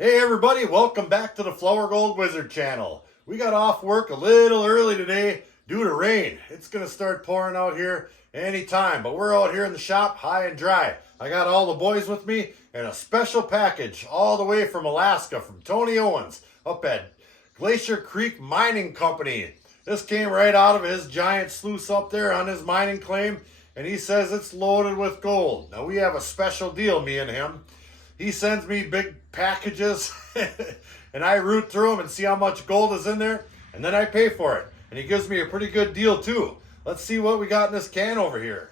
Hey everybody, welcome back to the Flourgoldwizards channel. We got off work a little early today due to rain. It's going to start pouring out here anytime, but we're out here in the shop high and dry. I got all the boys with me and a special package all the way from Alaska from Tony Owens up at Glacier Creek Mining Company. This came right out of his giant sluice up there on his mining claim, and he says it's loaded with gold. Now we have a special deal, me and him. He sends me big packages and I root through them and see how much gold is in there, and then I pay for it. And he gives me a pretty good deal too. Let's see what we got in this can over here.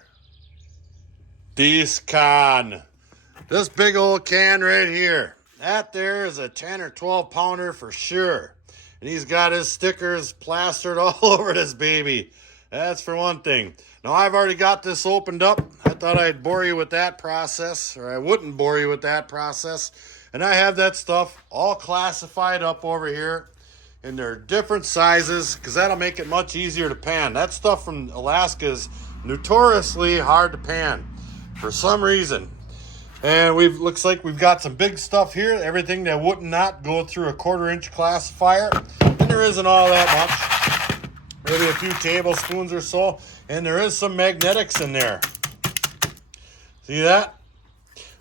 This can. This big old can right here. That there is a 10 or 12 pounder for sure. And he's got his stickers plastered all over this baby. That's for one thing. Now I've already got this opened up. I thought I'd bore you with that process, or I wouldn't bore you with that process. And I have that stuff all classified up over here in their different sizes, because that'll make it much easier to pan. That stuff from Alaska is notoriously hard to pan for some reason. And looks like we've got some big stuff here, everything that would not go through a 1/4 inch classifier. And there isn't all that much, maybe a few tablespoons or so. And there is some magnetics in there. See that?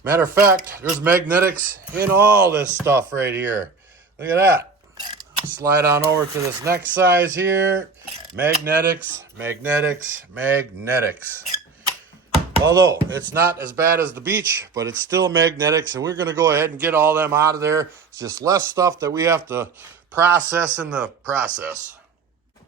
Matter of fact, there's magnetics in all this stuff right here. Look at that. Slide on over to this next size here. Magnetics, magnetics, magnetics. Although it's not as bad as the beach, but it's still magnetics, and we're going to go ahead and get all them out of there. It's just less stuff that we have to process in the process.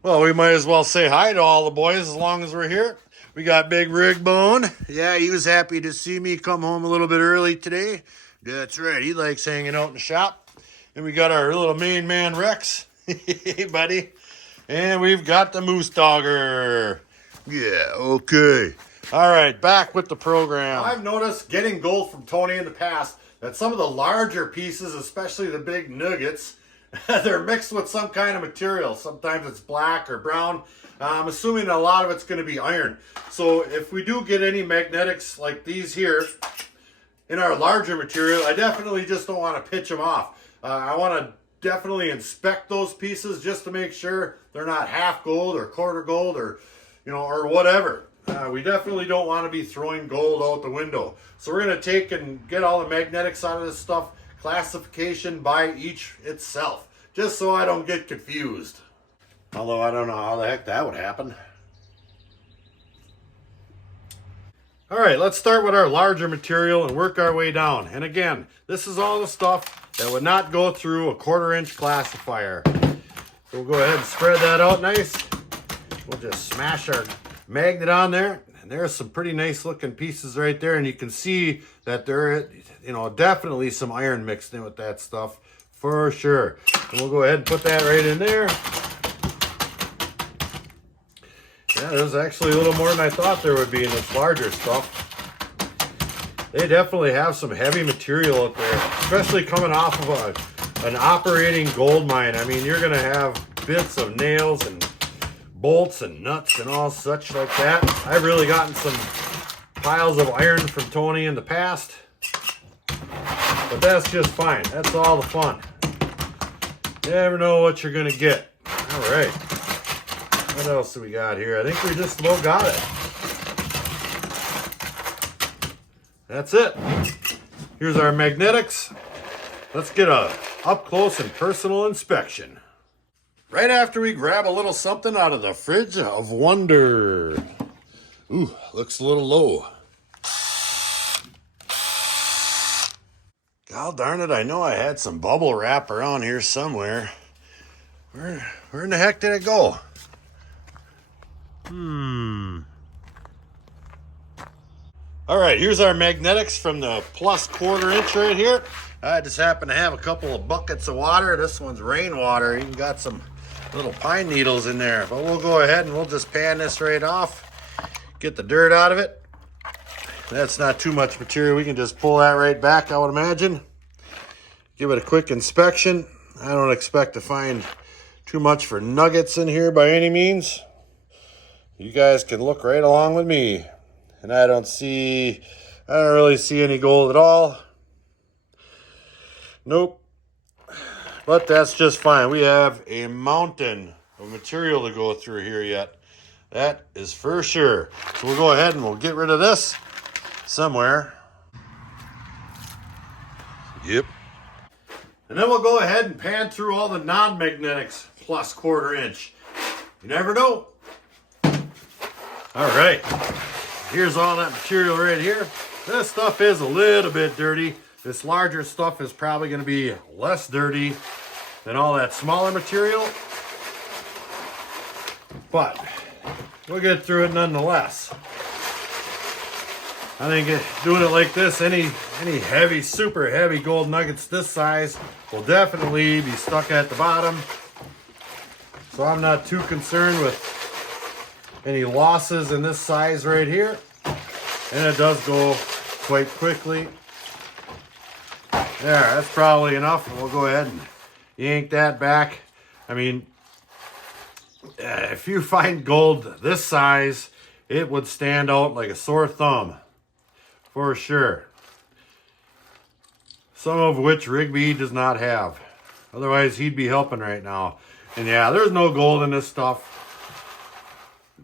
Well, we might as well say hi to all the boys as long as we're here. We got Big Rigby. Yeah, he was happy to see me come home a little bit early today. That's right, he likes hanging out in the shop. And we got our little main man, Rex. Hey, buddy. And we've got the Moose Dogger. Yeah, okay. All right, back with the program. I've noticed getting gold from Tony in the past that some of the larger pieces, especially the big nuggets, they're mixed with some kind of material. Sometimes it's black or brown. I'm assuming a lot of it's going to be iron. So if we do get any magnetics like these here in our larger material, I definitely just don't want to pitch them off. I want to definitely inspect those pieces just to make sure they're not half gold or 1/4 gold or, or whatever. We definitely don't want to be throwing gold out the window. So we're going to take and get all the magnetics out of this stuff, classification by each itself, just so I don't get confused. Although I don't know how the heck that would happen. All right, let's start with our larger material and work our way down. And again, this is all the stuff that would not go through a 1/4 inch classifier. So we'll go ahead and spread that out nice. We'll just smash our magnet on there. And there's some pretty nice looking pieces right there. And you can see that there, definitely some iron mixed in with that stuff for sure. And we'll go ahead and put that right in there. Yeah, there's actually a little more than I thought there would be in this larger stuff. They definitely have some heavy material out there, especially coming off of an operating gold mine. I mean, you're going to have bits of nails and bolts and nuts and all such like that. I've really gotten some piles of iron from Tony in the past, but that's just fine. That's all the fun. You never know what you're going to get. All right. What else do we got here? I think we just about got it. That's it. Here's our magnetics. Let's get a up close and personal inspection. Right after we grab a little something out of the fridge of wonder. Ooh, looks a little low. God darn it, I know I had some bubble wrap around here somewhere. Where in the heck did it go? All right, here's our magnetics from the plus 1/4 inch right here. I just happen to have a couple of buckets of water. This one's rainwater. Even got some little pine needles in there. But we'll go ahead and we'll just pan this right off. Get the dirt out of it. That's not too much material. We can just pull that right back, I would imagine. Give it a quick inspection. I don't expect to find too much for nuggets in here by any means. You guys can look right along with me. And I don't really see any gold at all. Nope. But that's just fine. We have a mountain of material to go through here yet. That is for sure. So we'll go ahead and we'll get rid of this somewhere. Yep. And then we'll go ahead and pan through all the non-magnetics plus 1/4 inch. You never know. All right. Here's all that material right here. This stuff is a little bit dirty. This larger stuff is probably going to be less dirty than all that smaller material. But we'll get through it nonetheless. I think doing it like this, any heavy, super heavy gold nuggets this size will definitely be stuck at the bottom. So I'm not too concerned with any losses in this size right here. And it does go quite quickly. There, that's probably enough. We'll go ahead and yank that back. I mean, if you find gold this size, it would stand out like a sore thumb. For sure. Some of which Rigby does not have. Otherwise, he'd be helping right now. And yeah, there's no gold in this stuff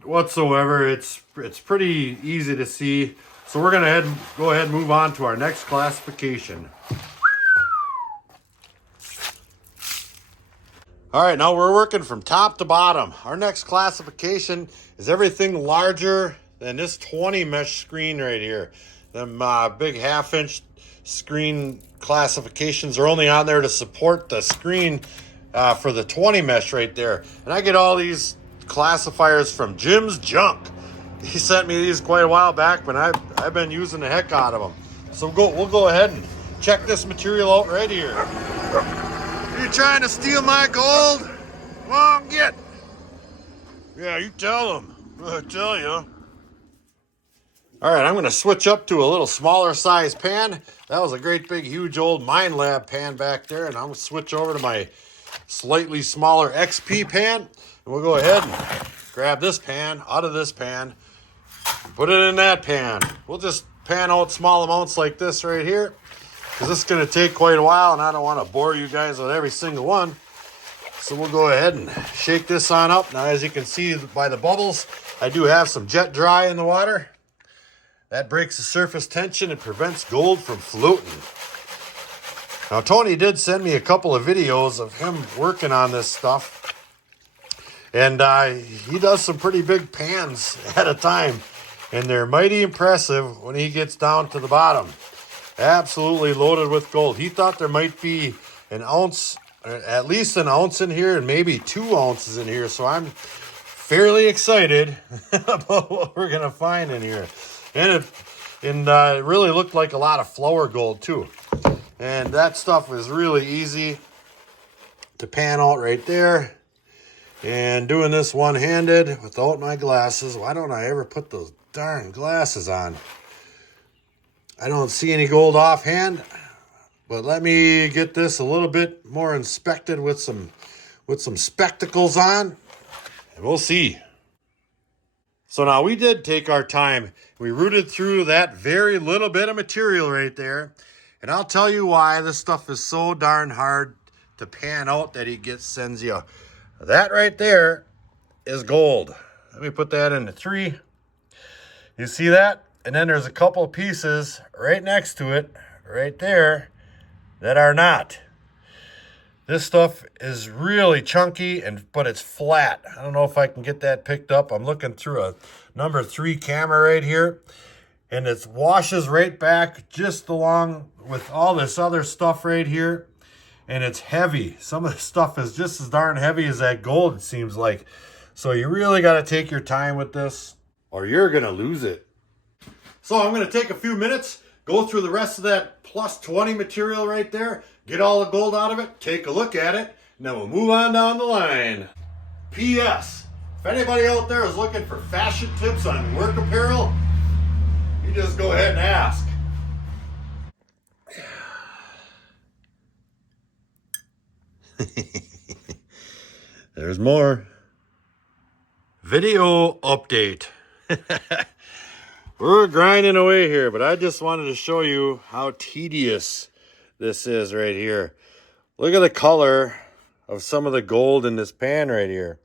whatsoever. It's pretty easy to see. So we're going to go ahead and move on to our next classification. All right, now we're working from top to bottom. Our next classification is everything larger than this 20 mesh screen right here. Them big 1/2 inch screen classifications are only on there to support the screen for the 20 mesh right there. And I get all these classifiers from Jim's Junk. He sent me these quite a while back, but I've been using the heck out of them. So we'll go ahead and check this material out right here. You trying to steal my gold? Come on, get. Yeah, you tell them. I tell you. All right, I'm going to switch up to a little smaller size pan. That was a great big huge old Mine Lab pan back there, and I'm going to switch over to my slightly smaller XP pan. And we'll go ahead and grab this pan out of this pan, put it in that pan. We'll just pan out small amounts like this right here, because this is going to take quite a while, and I don't want to bore you guys with every single one. So we'll go ahead and shake this on up. Now, as you can see by the bubbles, I do have some jet dry in the water. That breaks the surface tension and prevents gold from floating. Now, Tony did send me a couple of videos of him working on this stuff. And he does some pretty big pans at a time. And they're mighty impressive when he gets down to the bottom. Absolutely loaded with gold. He thought there might be an ounce, at least an ounce in here, and maybe 2 ounces in here. So I'm fairly excited about what we're going to find in here. And it really looked like a lot of flour gold too. And that stuff was really easy to pan out right there. And doing this one-handed without my glasses. Why don't I ever put those darn glasses on? I don't see any gold offhand. But let me get this a little bit more inspected with some spectacles on. And we'll see. So now we did take our time. We rooted through that very little bit of material right there. And I'll tell you why this stuff is so darn hard to pan out that he sends you. That right there is gold. Let me put that into 3. You see that? And then there's a couple pieces right next to it, right there, that are not. This stuff is really chunky, but it's flat. I don't know if I can get that picked up. I'm looking through a number 3 camera right here. And it washes right back just along with all this other stuff right here. And it's heavy. Some of the stuff is just as darn heavy as that gold, it seems like. So you really got to take your time with this, or you're going to lose it. So I'm going to take a few minutes, go through the rest of that plus 20 material right there, get all the gold out of it, take a look at it, and then we'll move on down the line. P.S. If anybody out there is looking for fashion tips on work apparel, you just go ahead and ask. There's more. Video update. We're grinding away here, but I just wanted to show you how tedious this is right here. Look at the color of some of the gold in this pan right here.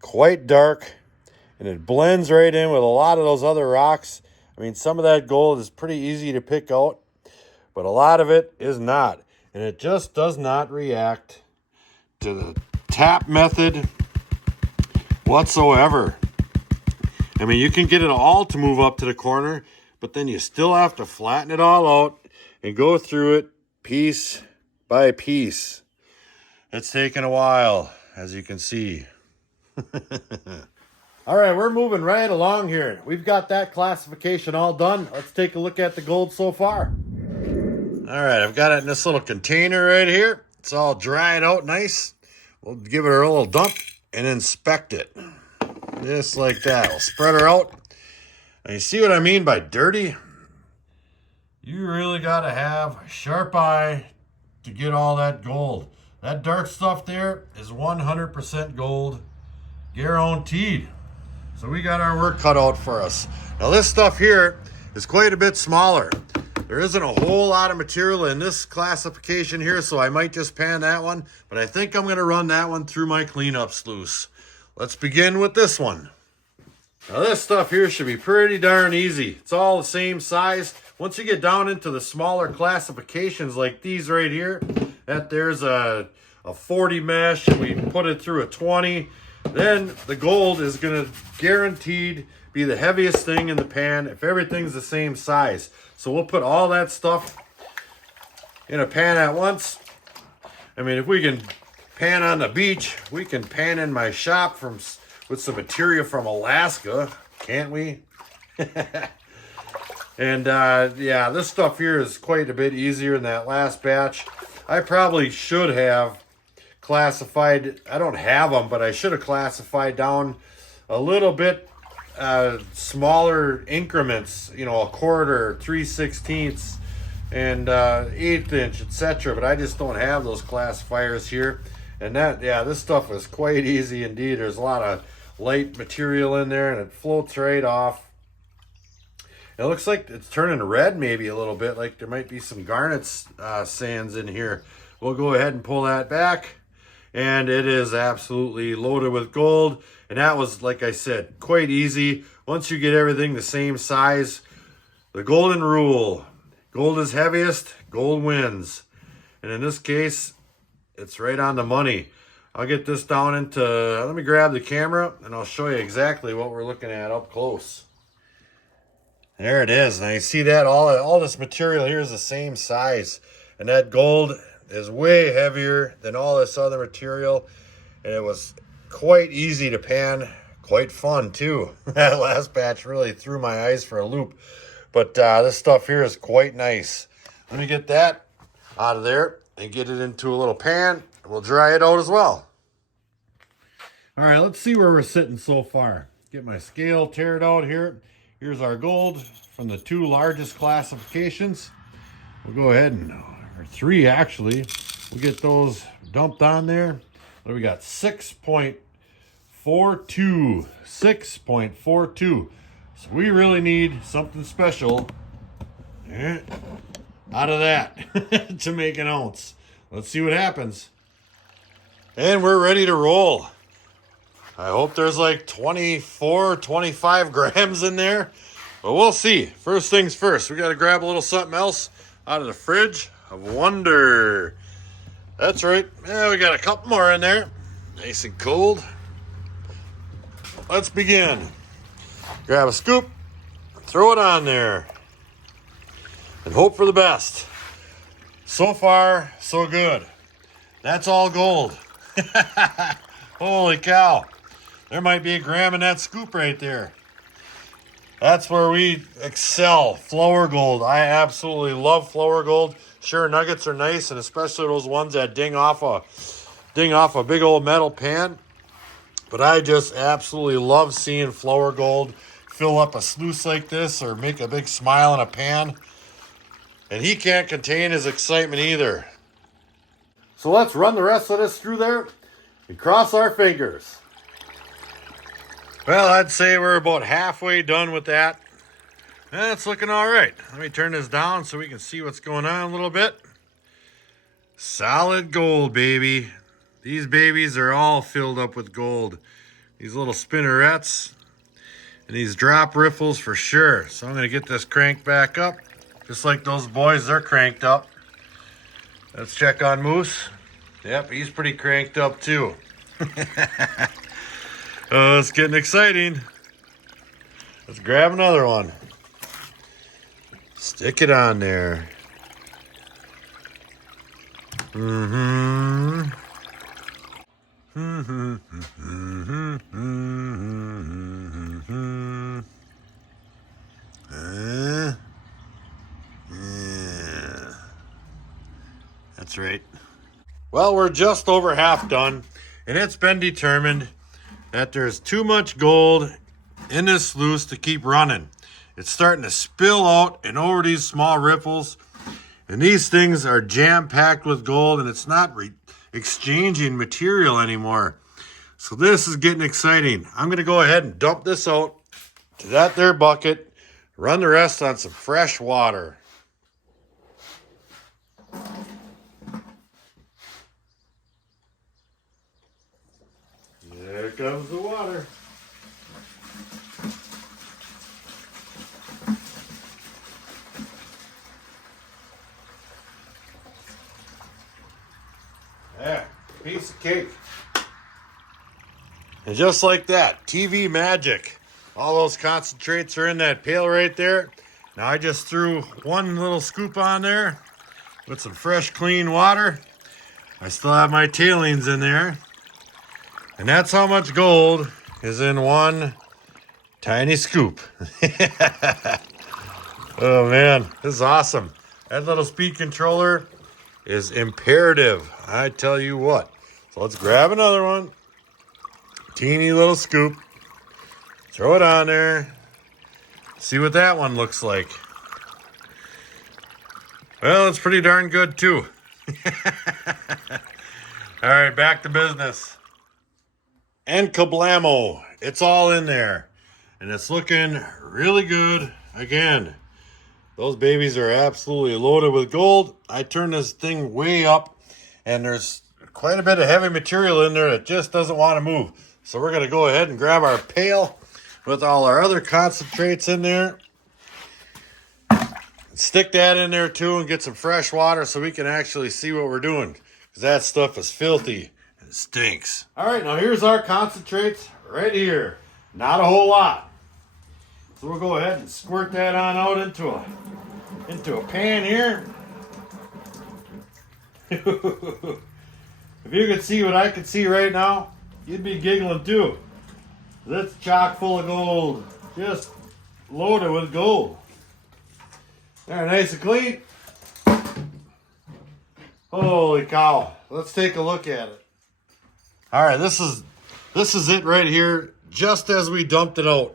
Quite dark, and it blends right in with a lot of those other rocks. I mean, some of that gold is pretty easy to pick out, but a lot of it is not. And it just does not react to the tap method whatsoever. I mean, you can get it all to move up to the corner, but then you still have to flatten it all out and go through it piece by piece. It's taken a while, as you can see. All right, we're moving right along here. We've got that classification all done. Let's take a look at the gold so far. All right, I've got it in this little container right here. It's all dried out nice. We'll give it a little dump and inspect it. Just like that. We'll spread her out. And you see what I mean by dirty? You really got to have a sharp eye to get all that gold. That dark stuff there is 100% gold, guaranteed. So we got our work cut out for us. Now this stuff here is quite a bit smaller. There isn't a whole lot of material in this classification here, so I might just pan that one, but I think I'm going to run that one through my cleanup sluice. Let's begin with this one. Now this stuff here should be pretty darn easy. It's all the same size. Once you get down into the smaller classifications like these right here, that there's a 40 mesh and we put it through a 20, then the gold is going to guaranteed be the heaviest thing in the pan if everything's the same size. So we'll put all that stuff in a pan at once. I mean, if we can pan on the beach, we can pan in my shop with some material from Alaska, can't we? And yeah, this stuff here is quite a bit easier than that last batch. I probably should have classified, I don't have them, but I should have classified down a little bit smaller increments, you know, a quarter, 3/16, and 1/8 inch, etc. But I just don't have those classifiers here. And that, yeah, this stuff is quite easy indeed. There's a lot of light material in there and it floats right off. It looks like it's turning red maybe a little bit, like there might be some garnet sands in here. We'll go ahead and pull that back. And it is absolutely loaded with gold. And that was, like I said, quite easy. Once you get everything the same size, the golden rule, gold is heaviest, gold wins. And in this case, it's right on the money. I'll get this down into, let me grab the camera and I'll show you exactly what we're looking at up close. There it is. Now you see that all this material here is the same size. And that gold is way heavier than all this other material, and it was quite easy to pan, quite fun too. That last batch really threw my eyes for a loop, but this stuff here is quite nice. Let me get that out of there and get it into a little pan. We'll dry it out as well. All right, let's see where we're sitting so far. Get my scale, tear it out here. Here's our gold from the 2 largest classifications. We'll go ahead and, or 3 actually, we'll get those dumped on there. What do we got? 6.42. 6.42. So we really need something special out of that to make an ounce. Let's see what happens. And we're ready to roll. I hope there's like 24, 25 grams in there. But we'll see. First things first, we got to grab a little something else out of the fridge of wonder. That's right. Yeah, we got a couple more in there. Nice and cold. Let's begin. Grab a scoop, throw it on there, and hope for the best. So far, so good. That's all gold. Holy cow. There might be a gram in that scoop right there. That's where we excel. Flourgold. I absolutely love Flourgold. Sure, nuggets are nice, and especially those ones that ding off a big old metal pan. But I just absolutely love seeing Flourgold fill up a sluice like this or make a big smile in a pan. And he can't contain his excitement either. So let's run the rest of this through there and cross our fingers. Well, I'd say we're about halfway done with that. That's looking all right. Let me turn this down so we can see what's going on a little bit. Solid gold, baby. These babies are all filled up with gold. These little spinnerets and these drop riffles for sure. So I'm going to get this cranked back up. Just like those boys, they're cranked up. Let's check on Moose. Yep, he's pretty cranked up too. Oh, it's getting exciting. Let's grab another one. Stick it on there. Mm-hmm. Mm-hmm. Mm-hmm. Mm-hmm. Yeah. That's right. Well, we're just over half done, and it's been determined that there's too much gold in this sluice to keep running. It's starting to spill out and over these small riffles, and these things are jam-packed with gold, and it's not exchanging material anymore. So this is getting exciting. I'm going to go ahead and dump this out to that there bucket, run the rest on some fresh water. There comes the water. Yeah, piece of cake. And just like that, TV magic. All those concentrates are in that pail right there. Now I just threw one little scoop on there with some fresh, clean water. I still have my tailings in there. And that's how much gold is in one tiny scoop. Oh man, this is awesome. That little speed controller is imperative, I tell you what. So let's grab another one. Teeny little scoop. Throw it on there. See what that one looks like. Well, it's pretty darn good too. All right, back to business. And kablamo, it's all in there. And it's looking really good. Again, those babies are absolutely loaded with gold. I turned this thing way up, and there's quite a bit of heavy material in there that just doesn't want to move. So we're going to go ahead and grab our pail with all our other concentrates in there. Stick that in there too and get some fresh water so we can actually see what we're doing. Because that stuff is filthy and it stinks. All right, now here's our concentrates right here. Not a whole lot. So we'll go ahead and squirt that on out into a pan here. If you could see what I could see right now, you'd be giggling too. That's chock full of gold. Just loaded with gold. There, nice and clean. Holy cow. Let's take a look at it. All right, this is it right here, just as we dumped it out.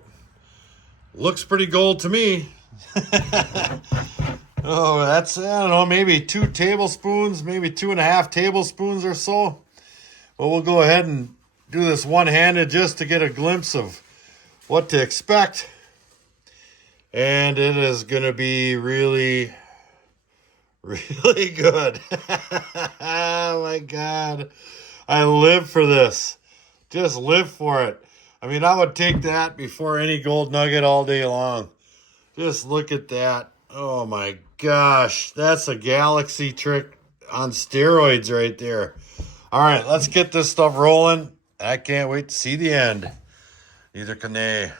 Looks pretty gold to me. Oh, that's, I don't know, maybe 2 tablespoons, maybe 2.5 tablespoons or so. But we'll go ahead and do this one-handed just to get a glimpse of what to expect. And it is going to be really, really good. Oh my God. I live for this. Just live for it. I mean, I would take that before any gold nugget all day long. Just look at that. Oh my gosh. That's a galaxy trick on steroids right there. All right, let's get this stuff rolling. I can't wait to see the end. Neither can they.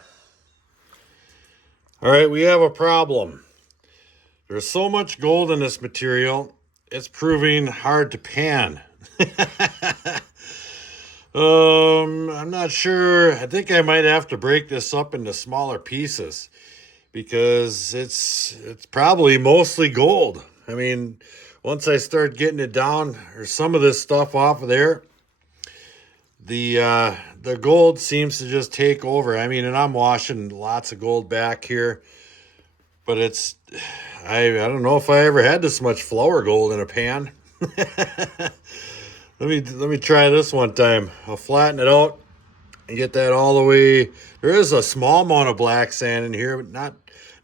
All right, we have a problem. There's so much gold in this material, it's proving hard to pan. I'm not sure. I think I might have to break this up into smaller pieces because it's probably mostly gold. I mean, once I start getting it down or some of this stuff off of there, the gold seems to just take over. I mean, and I'm washing lots of gold back here, but it's, I don't know if I ever had this much flour gold in a pan. Let me try this one time. I'll flatten it out and get that all the way. There is a small amount of black sand in here, but not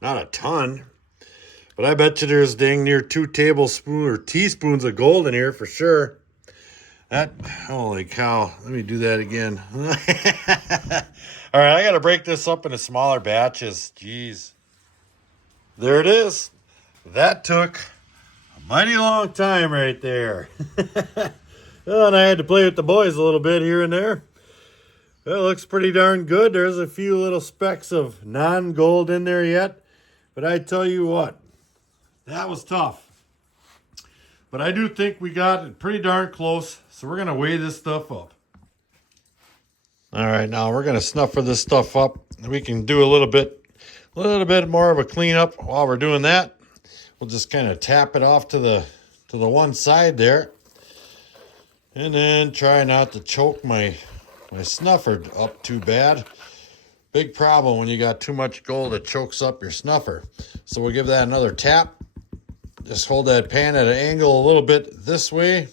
a ton. But I bet you there's dang near 2 tablespoons or teaspoons of gold in here for sure. That, holy cow. Let me do that again. All right, I got to break this up into smaller batches. Jeez. There it is. That took a mighty long time right there. Well, and I had to play with the boys a little bit here and there. Well, it looks pretty darn good. There's a few little specks of non-gold in there yet. But I tell you what, that was tough. But I do think we got it pretty darn close. So we're going to weigh this stuff up. All right, now we're going to snuffer this stuff up. We can do a little bit more of a cleanup while we're doing that. We'll just kind of tap it off to the one side there. And then try not to choke my snuffer up too bad. Big problem when you got too much gold, it chokes up your snuffer. So we'll give that another tap. Just hold that pan at an angle a little bit this way.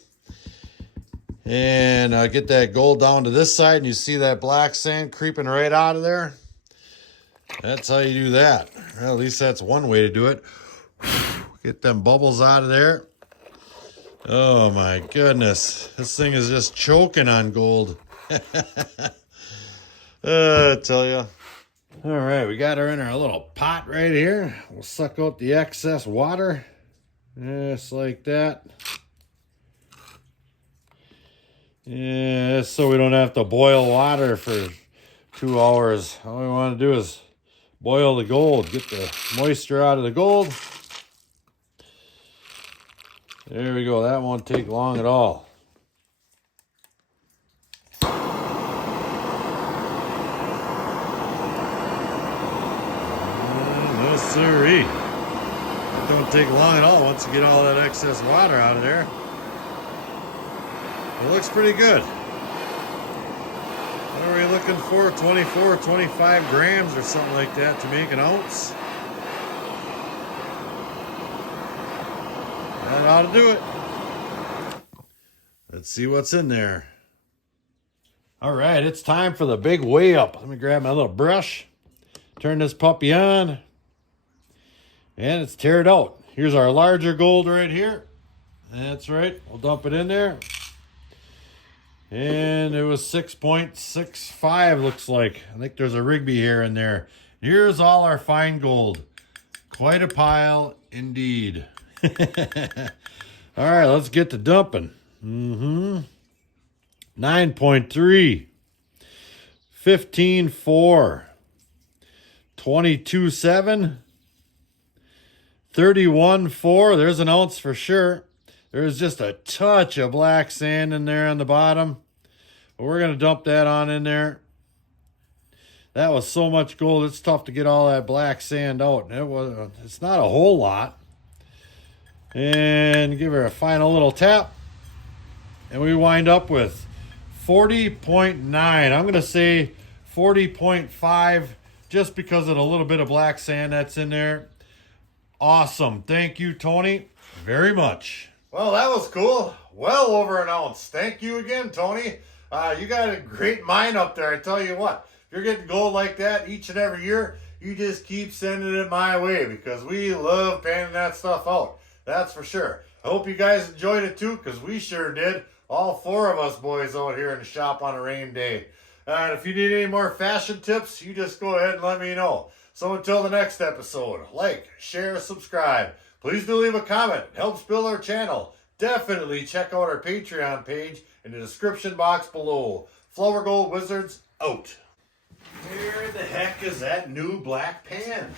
And get that gold down to this side. And you see that black sand creeping right out of there. That's how you do that. Well, at least that's one way to do it. Get them bubbles out of there. Oh my goodness. This thing is just choking on gold. I tell you. All right, we got her in our little pot right here. We'll suck out the excess water. Just like that. Yeah, so we don't have to boil water for 2 hours. All we want to do is boil the gold. Get the moisture out of the gold. There we go. That won't take long at all. No siree. It don't take long at all once you get all that excess water out of there. It looks pretty good. What are we looking for? 24, 25 grams or something like that to make an ounce. That ought to do it. Let's see what's in there. All right, it's time for the big weigh up. Let me grab my little brush, turn this puppy on, and it's tear it out. Here's our larger gold right here. That's right. We'll dump it in there. And it was 6.65 looks like. I think there's a Rigby hair in there. Here's all our fine gold. Quite a pile indeed. All right, let's get to dumping. 9.3, 15.4, 22.7, 31.4. There's an ounce for sure. There's just a touch of black sand in there on the bottom. But we're going to dump that on in there. That was so much gold, it's tough to get all that black sand out. It's not a whole lot. And give her a final little tap. And we wind up with 40.9. I'm going to say 40.5 just because of the little bit of black sand that's in there. Awesome. Thank you, Tony, very much. Well, that was cool. Well over an ounce. Thank you again, Tony. You got a great mind up there. I tell you what, if you're getting gold like that each and every year, you just keep sending it my way because we love panning that stuff out. That's for sure. I hope you guys enjoyed it too, because we sure did. All 4 of us boys out here in the shop on a rain day. And if you need any more fashion tips, you just go ahead and let me know. So until the next episode, like, share, subscribe. Please do leave a comment. It helps build our channel. Definitely check out our Patreon page in the description box below. Flourgoldwizards out. Where the heck is that new black pan?